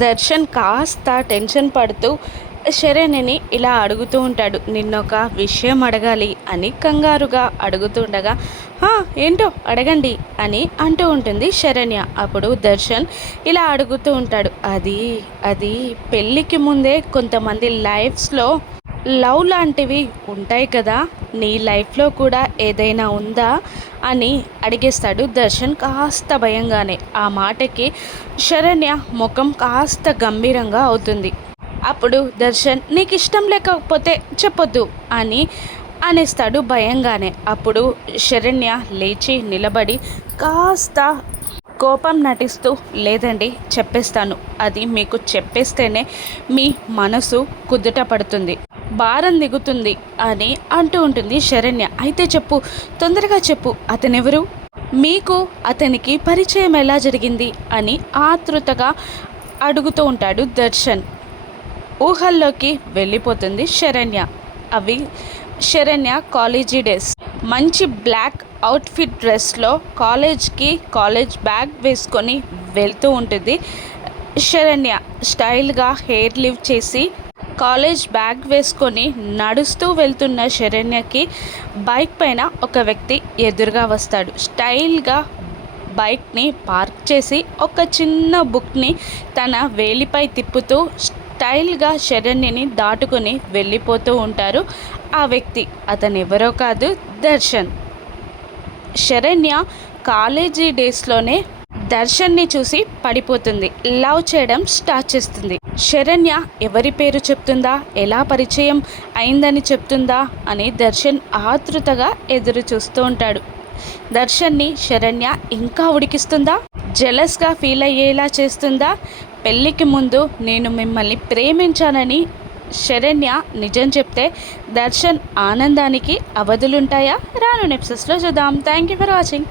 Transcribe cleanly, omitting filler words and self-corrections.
దర్శన్ కాస్త టెన్షన్ పడుతూ శరణ్యని ఇలా అడుగుతూ ఉంటాడు. నిన్నొక విషయం అడగాలి అని కంగారుగా అడుగుతుండగా, ఏంటో అడగండి అని అంటూ ఉంటుంది శరణ్య. అప్పుడు దర్శన్ ఇలా అడుగుతూ ఉంటాడు. అది అది పెళ్ళికి ముందే కొంతమంది లైఫ్స్లో లవ్ లాంటివి ఉంటాయి కదా, నీ లైఫ్లో కూడా ఏదైనా ఉందా అని అడిగేస్తాడు దర్శన్ కాస్త భయంగానే. ఆ మాటకి శరణ్య ముఖం కాస్త గంభీరంగా అవుతుంది. అప్పుడు దర్శన్ నీకు ఇష్టం లేకపోతే చెప్పొద్దు అని అనేస్తాడు భయంగానే. అప్పుడు శరణ్య లేచి నిలబడి కాస్త కోపం నటిస్తూ లేదండి చెప్పేస్తాను, అది మీకు చెప్పేస్తేనే మీ మనసు కుదుట పడుతుంది, భారం దిగుతుంది అని అంటూ ఉంటుంది శరణ్య. అయితే చెప్పు, తొందరగా చెప్పు, అతనెవరు, మీకు అతనికి పరిచయం ఎలా జరిగింది అని ఆతృతగా అడుగుతూ ఉంటాడు దర్శన్. ఊహల్లోకి వెళ్ళిపోతుంది శరణ్య. అవి శరణ్య కాలేజీ డేస్. మంచి బ్లాక్ అవుట్ఫిట్ డ్రెస్లో కాలేజ్ బ్యాగ్ వేసుకొని వెళ్తూ ఉంటుంది శరణ్య. స్టైల్గా హెయిర్ లివ్ చేసి కాలేజ్ బ్యాగ్ వేసుకొని నడుస్తూ వెళ్తున్న శరణ్యకి బైక్ పైన ఒక వ్యక్తి ఎదురుగా వస్తాడు. స్టైల్గా బైక్ని పార్క్ చేసి ఒక చిన్న బుక్ని తన వేలిపై తిప్పుతూ స్టైల్గా శరణ్యని దాటుకొని వెళ్ళిపోతూ ఉంటారు ఆ వ్యక్తి. అతను ఎవరో కాదు, దర్శన్. శరణ్య కాలేజీ డేస్లోనే దర్శన్ని చూసి పడిపోతుంది, లవ్ చేయడం స్టార్ట్ చేస్తుంది. శరణ్య ఎవరి పేరు చెప్తుందా, ఎలా పరిచయం అయిందని చెప్తుందా అని దర్శన్ ఆతృతగా ఎదురు చూస్తూ ఉంటాడు. దర్శన్ని శరణ్య ఇంకా ఉడికిస్తుందా, జెలస్గా ఫీల్ అయ్యేలా చేస్తుందా, పెళ్ళికి ముందు నేను మిమ్మల్ని ప్రేమించానని శరణ్య నిజం చెప్తే దర్శన్ ఆనందానికి అవధులుంటాయా? రాను ఎపిసోడ్స్లో చూద్దాం. Thank you for watching.